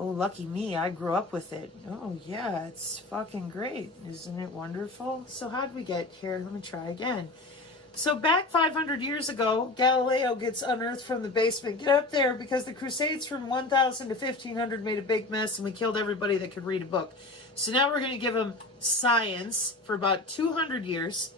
Oh, lucky me, I grew up with it. Oh, yeah, it's fucking great. Isn't it wonderful? So how'd we get here? Let me try again. So back 500 years ago, Galileo gets unearthed from the basement. Get up there, because the Crusades from 1000 to 1500 made a big mess and we killed everybody that could read a book. So now we're going to give them science for about 200 years.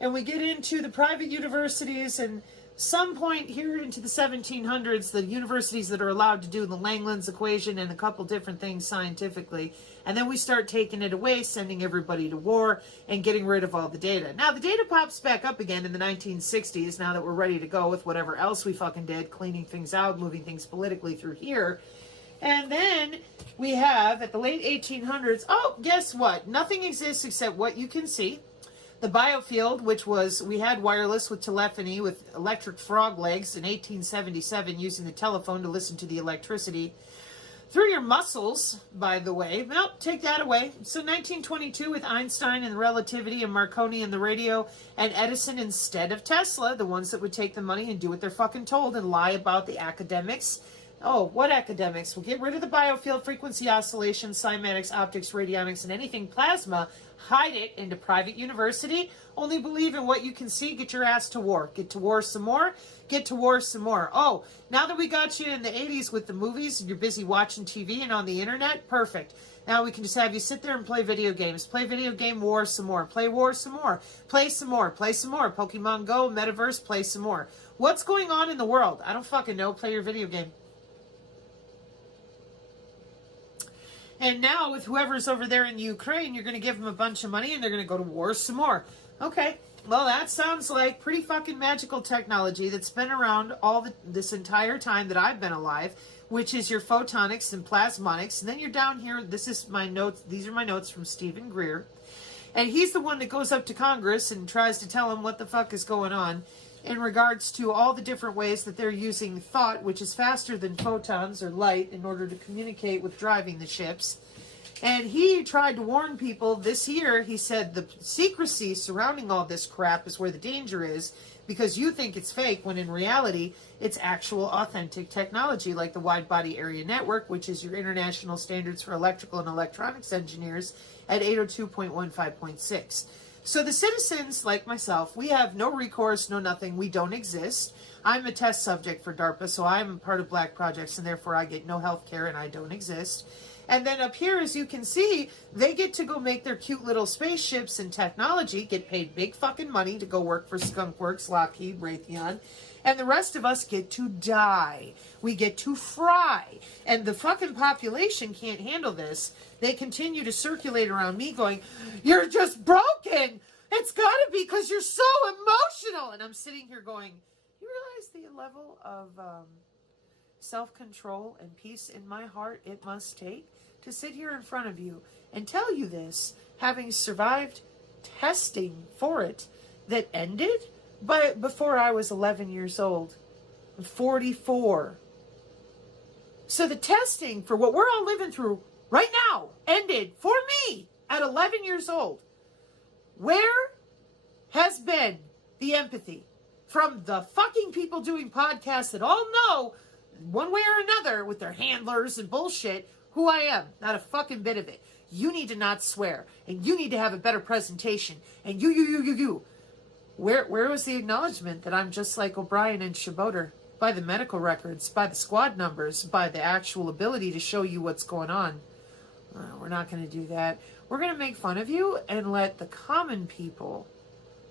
And we get into the private universities, and some point here into the 1700s, the universities that are allowed to do the Langland's equation and a couple different things scientifically. And then we start taking it away, sending everybody to war and getting rid of all the data. Now the data pops back up again in the 1960s, now that we're ready to go with whatever else we fucking did, cleaning things out, moving things politically through here. And then we have, at the late 1800s, oh, guess what? Nothing exists except what you can see. The biofield, which was, we had wireless with telephony with electric frog legs in 1877, using the telephone to listen to the electricity through your muscles, by the way. Nope, take that away. So 1922 with Einstein and relativity, and Marconi and the radio, and Edison instead of Tesla, the ones that would take the money and do what they're fucking told and lie about the academics. Oh, what academics? We'll get rid of the biofield, frequency oscillation, cymatics, optics, radionics, and anything plasma. Hide it into private university. Only believe in what you can see. Get your ass to war. Get to war some more. Get to war some more. Oh, now that we got you in the 80s with the movies and you're busy watching TV and on the internet, perfect. Now we can just have you sit there and play video games. Play video game war some more. Play war some more. Play some more. Play some more. Pokemon Go, Metaverse, play some more. What's going on in the world? I don't fucking know. Play your video game. And now with whoever's over there in Ukraine, you're going to give them a bunch of money and they're going to go to war some more. Okay, well, that sounds like pretty fucking magical technology that's been around this entire time that I've been alive, which is your photonics and plasmonics. And then you're down here, this is my notes, these are my notes from Stephen Greer. And he's the one that goes up to Congress and tries to tell them what the fuck is going on in regards to all the different ways that they're using thought, which is faster than photons or light, in order to communicate with driving the ships. And he tried to warn people this year. He said the secrecy surrounding all this crap is where the danger is, because you think it's fake when in reality it's actual authentic technology, like the Wide Body Area Network, which is your international standards for electrical and electronics engineers at 802.15.6. So the citizens, like myself, we have no recourse, no nothing. We don't exist. I'm a test subject for DARPA, so I'm part of Black Projects, and therefore I get no health care and I don't exist. And then up here, as you can see, they get to go make their cute little spaceships and technology, get paid big fucking money to go work for Skunkworks, Lockheed, Raytheon. And the rest of us get to die. We get to fry. And the fucking population can't handle this. They continue to circulate around me going, you're just broken. It's got to be because you're so emotional. And I'm sitting here going, you realize the level of self-control and peace in my heart it must take to sit here in front of you and tell you this, having survived testing for it that ended but before I was 11 years old. I'm 44. So the testing for what we're all living through right now ended for me at 11 years old. Where has been the empathy from the fucking people doing podcasts that all know one way or another with their handlers and bullshit who I am? Not a fucking bit of it. You need to not swear, and you need to have a better presentation, and you. Where was the acknowledgement that I'm just like O'Brien and Shaboter? By the medical records, by the squad numbers, by the actual ability to show you what's going on. We're not going to do that. We're going to make fun of you and let the common people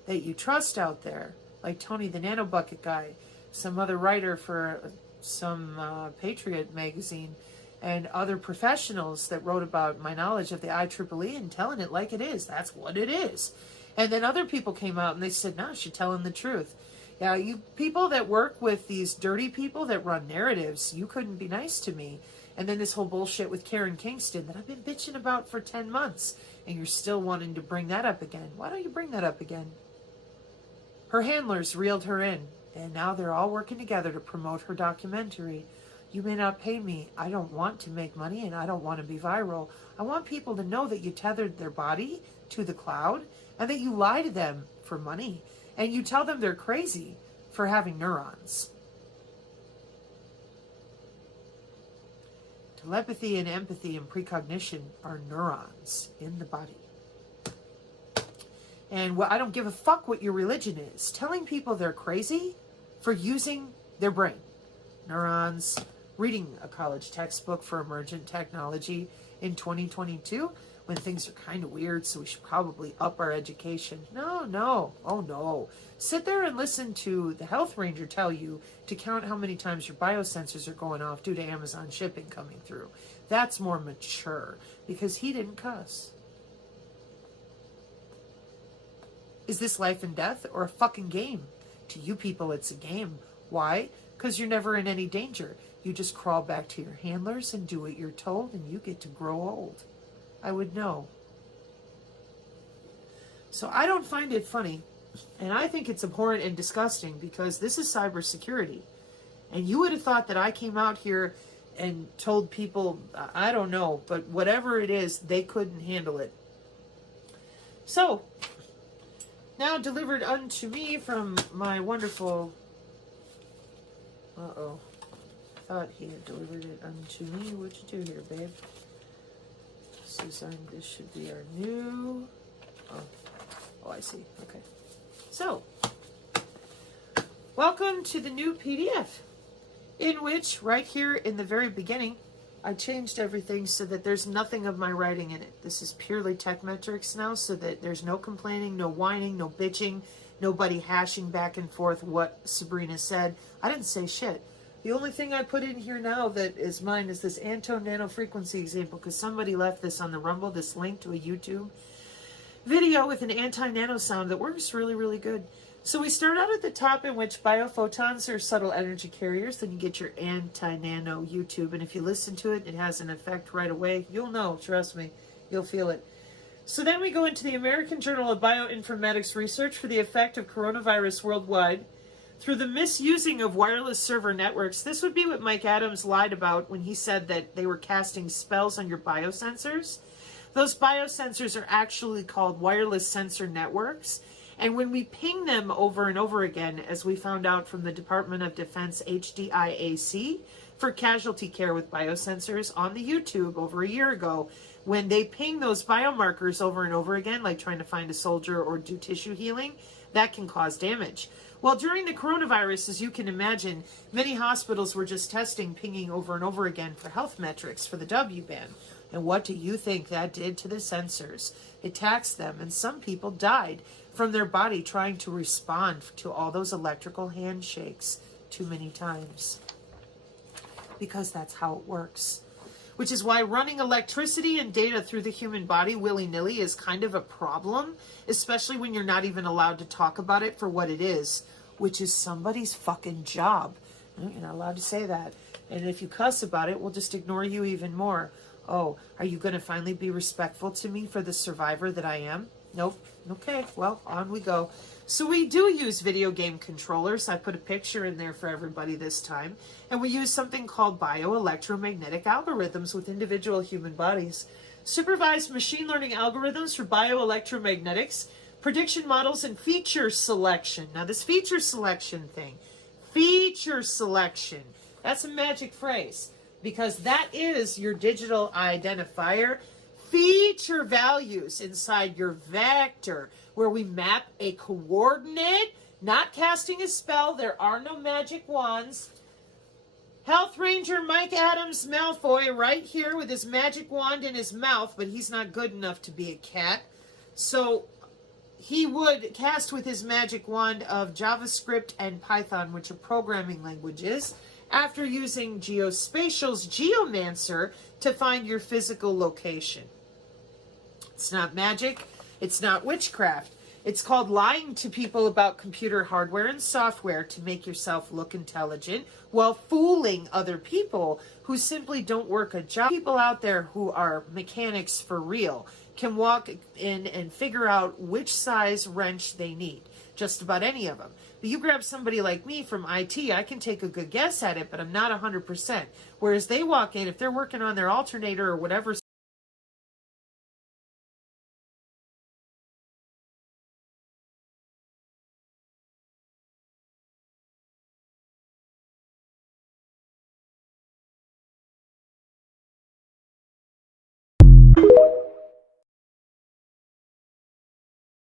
that you trust out there, like Tony the Nanobucket guy, some other writer for some Patriot magazine, and other professionals that wrote about my knowledge of the IEEE and telling it like it is. That's what it is. And then other people came out and they said, no, she's telling the truth. Yeah, you people that work with these dirty people that run narratives, you couldn't be nice to me. And then this whole bullshit with Karen Kingston that I've been bitching about for 10 months, and you're still wanting to bring that up again. Why don't you bring that up again? Her handlers reeled her in, and now they're all working together to promote her documentary. You may not pay me. I don't want to make money, and I don't want to be viral. I want people to know that you tethered their body to the cloud, and that you lie to them for money, and you tell them they're crazy for having neurons. Telepathy and empathy and precognition are neurons in the body. And I don't give a fuck what your religion is. Telling people they're crazy for using their brain. Neurons. Reading a college textbook for emergent technology in 2022 when things are kind of weird, so we should probably up our education. No. Oh, no. Sit there and listen to the health ranger tell you to count how many times your biosensors are going off due to Amazon shipping coming through. That's more mature because he didn't cuss. Is this life and death or a fucking game? To you people, it's a game. Why? Because you're never in any danger. You just crawl back to your handlers and do what you're told, and you get to grow old. I would know. So I don't find it funny, and I think it's abhorrent and disgusting because this is cybersecurity. And you would have thought that I came out here and told people, I don't know, but whatever it is, they couldn't handle it. So, now delivered unto me from my wonderful... Uh-oh. Thought he had delivered it unto me. What'd you do here, babe? This should be our new... Oh, I see. Okay. So, welcome to the new PDF, in which, right here in the very beginning, I changed everything so that there's nothing of my writing in it. This is purely tech metrics now, so that there's no complaining, no whining, no bitching, nobody hashing back and forth what Sabrina said. I didn't say shit. The only thing I put in here now that is mine is this Antone nano frequency example, because somebody left this on the Rumble, this link to a YouTube video with an anti-nano sound that works really, really good. So we start out at the top, in which biophotons are subtle energy carriers. Then you get your anti-nano YouTube, and if you listen to it, it has an effect right away. You'll know, trust me, you'll feel it. So then we go into the American Journal of Bioinformatics Research for the effect of coronavirus worldwide through the misusing of wireless server networks. This would be what Mike Adams lied about when he said that they were casting spells on your biosensors. Those biosensors are actually called wireless sensor networks. And when we ping them over and over again, as we found out from the Department of Defense HDIAC for casualty care with biosensors on the YouTube over a year ago, when they ping those biomarkers over and over again, like trying to find a soldier or do tissue healing, that can cause damage. Well, during the coronavirus, as you can imagine, many hospitals were just testing pinging over and over again for health metrics for the W-band. And what do you think that did to the sensors? It taxed them, and some people died from their body trying to respond to all those electrical handshakes too many times. Because that's how it works. Which is why running electricity and data through the human body willy-nilly is kind of a problem, especially when you're not even allowed to talk about it for what it is, which is somebody's fucking job. You're not allowed to say that. And if you cuss about it, we'll just ignore you even more. Oh, are you going to finally be respectful to me for the survivor that I am? Nope. Okay, well, on we go. So we do use video game controllers. I put a picture in there for everybody this time. And we use something called bioelectromagnetic algorithms with individual human bodies. Supervised machine learning algorithms for bioelectromagnetics, prediction models, and feature selection. Now this feature selection thing, feature selection, that's a magic phrase, because that is your digital identifier. Feature values inside your vector, where we map a coordinate, not casting a spell. There are no magic wands. Health Ranger Mike Adams Malfoy right here with his magic wand in his mouth, but he's not good enough to be a cat. So he would cast with his magic wand of JavaScript and Python, which are programming languages, after using Geospatial's Geomancer to find your physical location. It's not magic. It's not witchcraft. It's called lying to people about computer hardware and software to make yourself look intelligent while fooling other people who simply don't work a job. People out there who are mechanics for real can walk in and figure out which size wrench they need. Just about any of them. But you grab somebody like me from IT, I can take a good guess at it, but I'm not 100%. Whereas they walk in, if they're working on their alternator or whatever